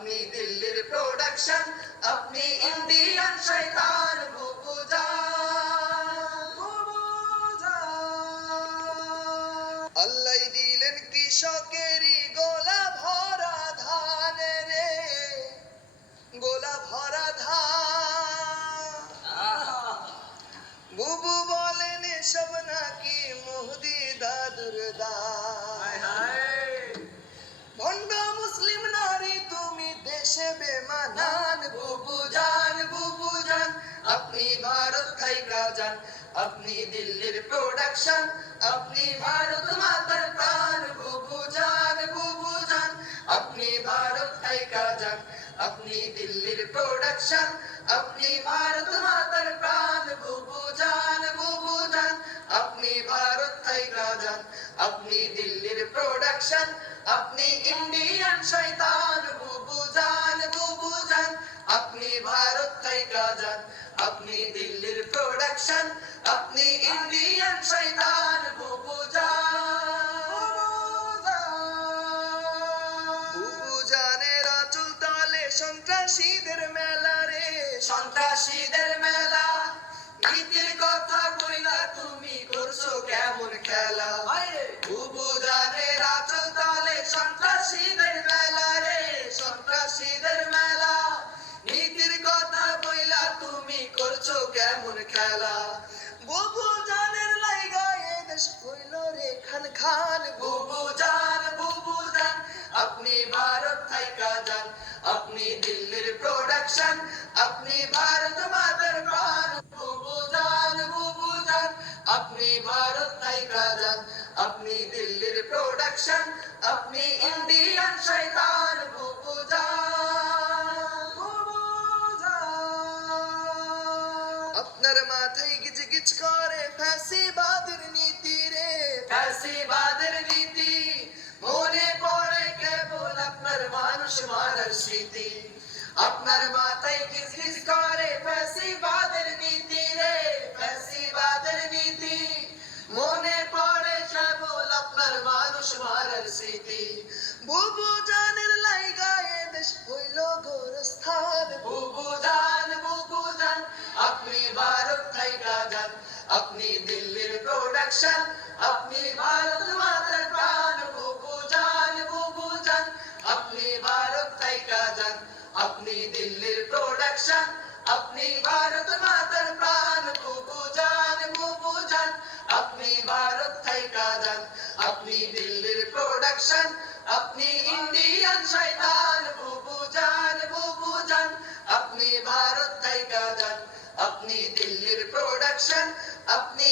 আপনি দিল্লির প্রোডাকশন, আপনি ইন্ডিয়ান শয়তান বুবু জান। আল্লাহ দিলেন কৃষকেরই গোলা ভরা ধান রে, গোলা ভরা ধান। বুবু বলেন এসব নাকি মুহদি দাদুর দান। ভণ্ড মুসলিম নারী তুমি দেশে বেমানান বুবু জান, বুবু জান। আপনি ভারত থাইকা যান, আপনি দিল্লির প্রোডাকশন, আপনি ভারত মাতার প্রাণ বুবু জান, বুবু জান। আপনি ভারত থাইকা যান, আপনি দিল্লির প্রোডাকশন, আপনি ভারত মাতার প্রাণ বুবু জান, বুবু জান। আপনি ভারত থাইকা যান, আপনি দিল্লির প্রোডাকশন, আপনি ইন্ডিয়ান শয়তান বুবু জান, বুবু জান। আপনি ভারত থাইকা যান, আপনি দিল্লির প্রোডাকশন, আপনি ইন্ডিয়ান শয়তান বুবু জান। বুবু জানের আঁচল তলে সন্ত্রাসীদের মেলা রে, সন্ত্রাসীদের মেলা। নীতির কথা বইলা তুমি করছো কেমন খেলা। বুবু জানের আঁচল তলে সন্ত্রাসীদের মেলা রে, সন্ত্রাসীদের মেলা। নীতির কথা বইলা তুমি করছো কেমন খেলা। বুবু জানের লাইগা এ দেশ হইল রে খান খান বুবু জান, বুবু জান। আপনি ভারত থাইকা যান, আপনি দিল্লির প্রোডাকশন, আপনি ভারত মাতার প্রাণ বুবু জান, বুবু জান। আপনি ভারত থাইকা যান, আপনি দিল্লির প্রোডাকশন, আপনি ইন্ডিয়ান শয়তান বুবু জান, বুবু জান। আপনার মাথায় গিজ গিজ করে ফ্যাসিবাদের নীতি রে, ফ্যাসিবাদের নীতি। মনে পড়ে কেবল আপনার মানুষ মারার স্মৃতি। আপনার মাথায় গিজ গিজ করে ফ্যাসিবাদের নীতি রে, ফ্যাসিবাদের নীতি। মনে পড়ে কেবল আপনার মানুষ মারার স্মৃতি। বুবু জানের লাইগা এ দেশ হইল গোরস্থান বুবু জান, বুবু জান। আপনি ভারত থাইকা যান, আপনি দিল্লির প্রোডাকশন, আপনি ভারত মাতার প্রাণ বুবু জান, বুবু জান। আপনি ভারত থাইকা যান, আপনি দিল্লির প্রোডাকশন, আপনি ভারত মাতার প্রাণ বুবু জান, বুবু জান। আপনি ভারত থাইকা যান, আপনি দিল্লির প্রোডাকশন, আপনি ইন্ডিয়ান শয়তান বুবু জান, বুবু জান। আপনি ভারত থাইকা যান, আপনি দিল্লির প্রোডাকশন, আপনি